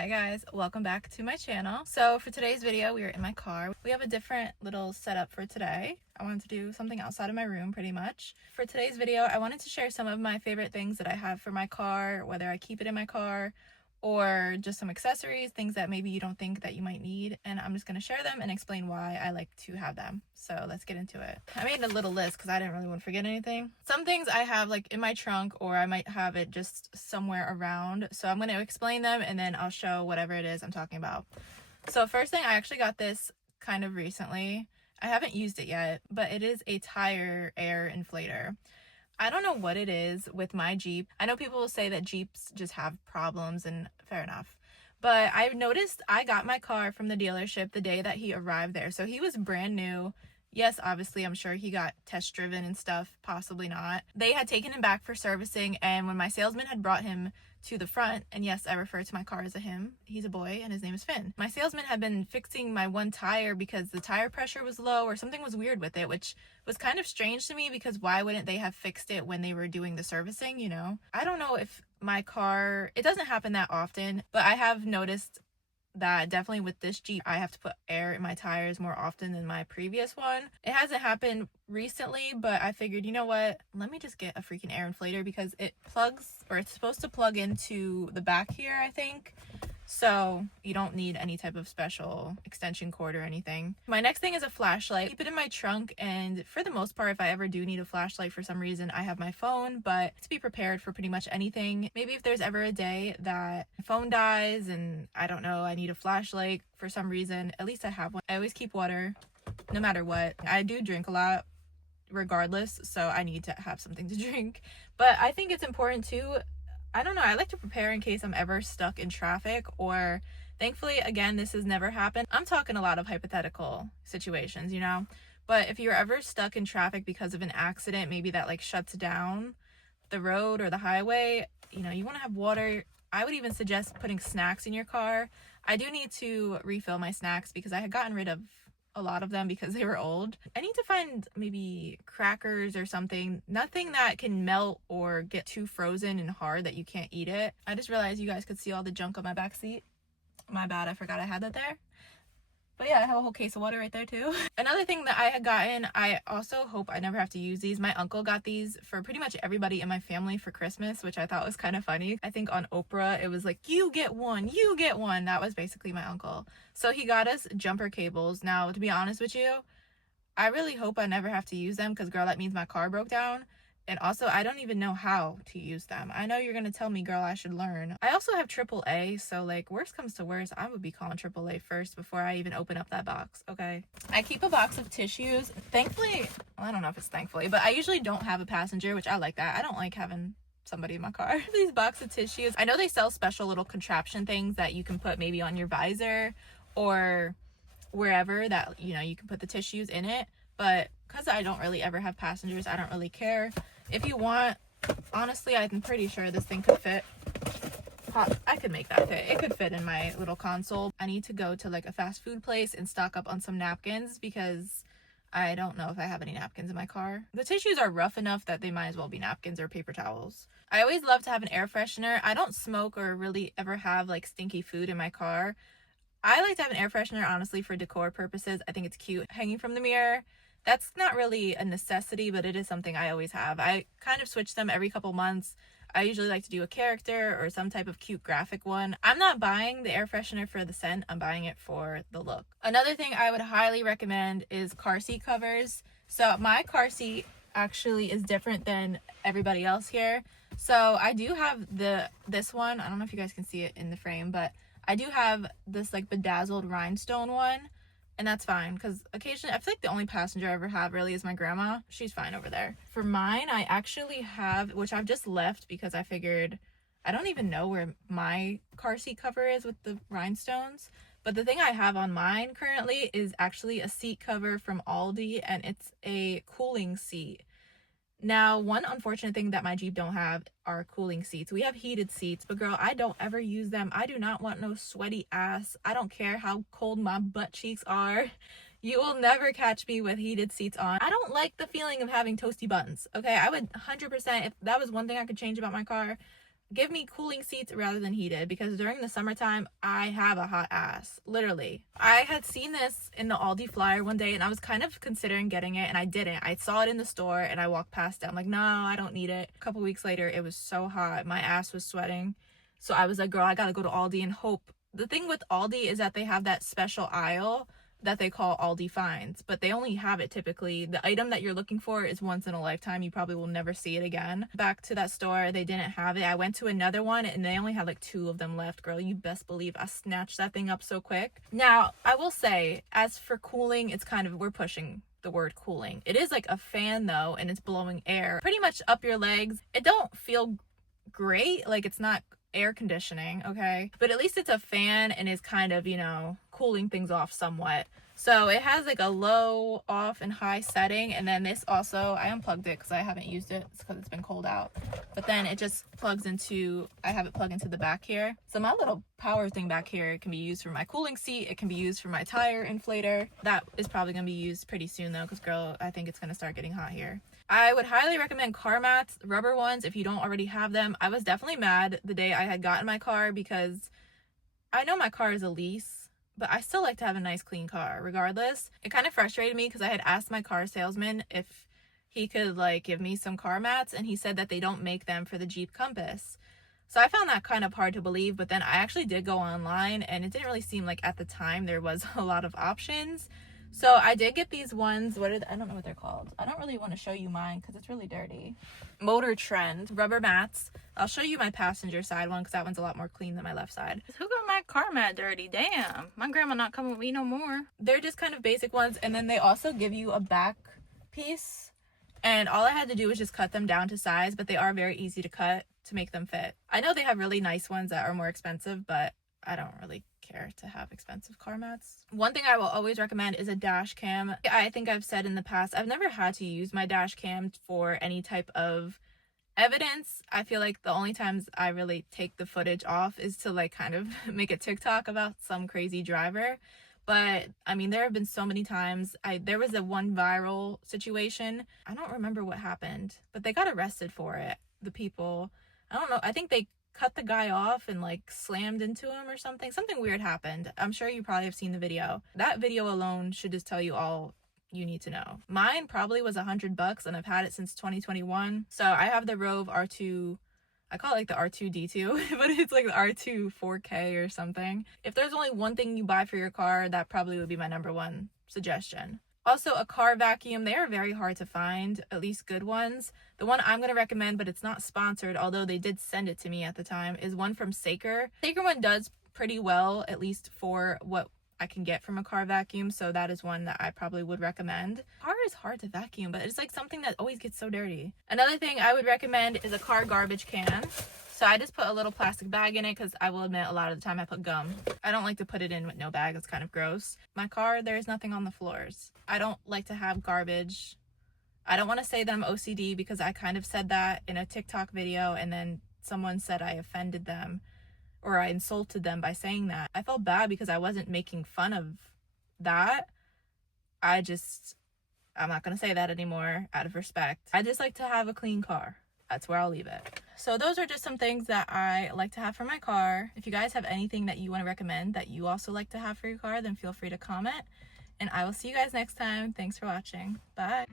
Hi guys, welcome back to my channel. So for today's video, we are in my car. We have a different little setup for today. I wanted to do something outside of my room pretty much. For today's video, I wanted to share some of my favorite things that I have for my car, whether I keep it in my car or just some accessories, things that maybe you don't think that you might need, and I'm just going to share them and explain why I like to have them. So let's get into it. I made a little list because I didn't really want to forget anything. Some things I have like in my trunk, or I might have it just somewhere around, so I'm going to explain them and then I'll show whatever it is I'm talking about. So first thing, I actually got this kind of recently. I haven't used it yet, but it is a tire air inflator. I don't know what it is with my Jeep. I know people will say that Jeeps just have problems, and fair enough. But I've noticed I got my car from the dealership the day that he arrived there. So he was brand new. Yes, obviously, I'm sure he got test driven and stuff, possibly not. They had taken him back for servicing, and when my salesman had brought him to the front, and yes, I refer to my car as a him, he's a boy and his name is Finn. My salesman had been fixing my one tire because the tire pressure was low or something was weird with it, which was kind of strange to me because why wouldn't they have fixed it when they were doing the servicing, you know? I don't know if my car, it doesn't happen that often, but I have noticed that definitely with this Jeep, I have to put air in my tires more often than my previous one. It hasn't happened recently, but I figured, you know what? Let me just get a freaking air inflator because it plugs, or it's supposed to plug into the back here, I think. So you don't need any type of special extension cord or anything. My next thing is a flashlight. I keep it in my trunk, and for the most part, if I ever do need a flashlight for some reason, I have my phone, but to be prepared for pretty much anything. Maybe if there's ever a day that my phone dies and I don't know, I need a flashlight for some reason, at least I have one. I always keep water no matter what. I do drink a lot regardless, so I need to have something to drink. But I think it's important too, I don't know, I like to prepare in case I'm ever stuck in traffic, or thankfully, again, this has never happened. I'm talking a lot of hypothetical situations, you know, but if you're ever stuck in traffic because of an accident, maybe that like shuts down the road or the highway, you know, you want to have water. I would even suggest putting snacks in your car. I do need to refill my snacks because I had gotten rid of a lot of them because they were old. I need to find maybe crackers or something, nothing that can melt or get too frozen and hard that you can't eat it. I just realized you guys could see all the junk on my back seat. My bad, I forgot I had that there. But yeah, I have a whole case of water right there too. Another thing that I had gotten, I also hope I never have to use these. My uncle got these for pretty much everybody in my family for Christmas, which I thought was kind of funny. I think on Oprah, it was like, you get one, you get one. That was basically my uncle. So he got us jumper cables. Now, to be honest with you, I really hope I never have to use them because, girl, that means my car broke down. And also, I don't even know how to use them. I know you're going to tell me, girl, I should learn. I also have AAA, so like, worst comes to worst, I would be calling AAA first before I even open up that box, okay? I keep a box of tissues. Thankfully, well, I don't know if it's thankfully, but I usually don't have a passenger, which I like that. I don't like having somebody in my car. These box of tissues. I know they sell special little contraption things that you can put maybe on your visor or wherever that, you know, you can put the tissues in it. But because I don't really ever have passengers, I don't really care. If you want, honestly, I'm pretty sure this thing could fit. I could make that fit. It could fit in my little console. I need to go to like a fast food place and stock up on some napkins because I don't know if I have any napkins in my car. The tissues are rough enough that they might as well be napkins or paper towels. I always love to have an air freshener. I don't smoke or really ever have like stinky food in my car. I like to have an air freshener, honestly, for decor purposes. I think it's cute hanging from the mirror. That's not really a necessity, but it is something I always have. I kind of switch them every couple months. I usually like to do a character or some type of cute graphic one. I'm not buying the air freshener for the scent. I'm buying it for the look. Another thing I would highly recommend is car seat covers. So my car seat actually is different than everybody else here. So I do have this one. I don't know if you guys can see it in the frame, but I do have this like bedazzled rhinestone one. And that's fine because occasionally, I feel like the only passenger I ever have really is my grandma. She's fine over there. For mine, I actually have, which I've just left because I figured, I don't even know where my car seat cover is with the rhinestones. But the thing I have on mine currently is actually a seat cover from Aldi, and it's a cooling seat. Now, one unfortunate thing that my Jeep don't have are cooling seats. We have heated seats, but girl, I don't ever use them. I do not want no sweaty ass. I don't care how cold my butt cheeks are. You will never catch me with heated seats on. I don't like the feeling of having toasty buttons, okay? I would 100%, if that was one thing I could change about my car, give me cooling seats rather than heated, because during the summertime I have a hot ass, literally. I had seen this in the Aldi flyer one day and I was kind of considering getting it, and I didn't. I saw it in the store and I walked past it. I'm like, no, I don't need it. A couple weeks later, it was so hot, my ass was sweating. So I was like, girl, I gotta go to Aldi and hope. The thing with Aldi is that they have that special aisle that they call Aldi Finds, but they only have it typically. The item that you're looking for is once in a lifetime. You probably will never see it again. Back to that store, they didn't have it. I went to another one and they only had like 2 of them left. Girl, you best believe I snatched that thing up so quick. Now, I will say, as for cooling, it's kind of, we're pushing the word cooling. It is like a fan though, and it's blowing air pretty much up your legs. It don't feel great, like it's not air conditioning, okay, but at least it's a fan and is kind of, you know, cooling things off somewhat. So it has like a low, off, and high setting, and then this also, I unplugged it because I haven't used it because it's been cold out, but then it just plugs into, I have it plugged into the back here. So my little power thing back here can be used for my cooling seat, it can be used for my tire inflator. That is probably going to be used pretty soon though, because girl, I think it's going to start getting hot here. I would highly recommend car mats, rubber ones, if you don't already have them. I was definitely mad the day I had gotten my car because I know my car is a lease, but I still like to have a nice clean car regardless. It kind of frustrated me because I had asked my car salesman if he could like give me some car mats, and he said that they don't make them for the Jeep Compass. So I found that kind of hard to believe, but then I actually did go online and it didn't really seem like at the time there was a lot of options. So I did get these ones. I don't know what they're called. I don't really want to show you mine because it's really dirty. Motor Trend rubber mats. I'll show you my passenger side one because that one's a lot more clean than my left side. Who got my car mat dirty? Damn, my grandma not coming with me no more. They're just kind of basic ones, and then they also give you a back piece, and all I had to do was just cut them down to size, but they are very easy to cut to make them fit. I know they have really nice ones that are more expensive, but I don't really care to have expensive car mats. One thing I will always recommend is a dash cam. I think I've said in the past, I've never had to use my dash cam for any type of evidence. I feel like the only times I really take the footage off is to like kind of make a TikTok about some crazy driver. But I mean, there have been so many times. There was a one viral situation. I don't remember what happened, but they got arrested for it. The people, I don't know, I think they cut the guy off and like slammed into him or something. Something weird happened. I'm sure you probably have seen the video. That video alone should just tell you all you need to know. Mine probably was $100 and I've had it since 2021. So I have the Rove R2, I call it like the R2D2, but it's like the R2 4K or something. If there's only one thing you buy for your car, that probably would be my number one suggestion. Also, a car vacuum. They are very hard to find, at least good ones. The one I'm going to recommend, but it's not sponsored, although they did send it to me at the time, is one from Saker. Saker one does pretty well, at least for what I can get from a car vacuum, so that is one that I probably would recommend. Car is hard to vacuum, but it's like something that always gets so dirty. Another thing I would recommend is a car garbage can. So I just put a little plastic bag in it because I will admit a lot of the time I put gum. I don't like to put it in with no bag. It's kind of gross. My car, there's nothing on the floors. I don't like to have garbage. I don't want to say that I'm OCD because I kind of said that in a TikTok video and then someone said I offended them or I insulted them by saying that. I felt bad because I wasn't making fun of that. I'm not going to say that anymore out of respect. I just like to have a clean car. That's where I'll leave it. So those are just some things that I like to have for my car. If you guys have anything that you want to recommend that you also like to have for your car, then feel free to comment. And I will see you guys next time. Thanks for watching. Bye.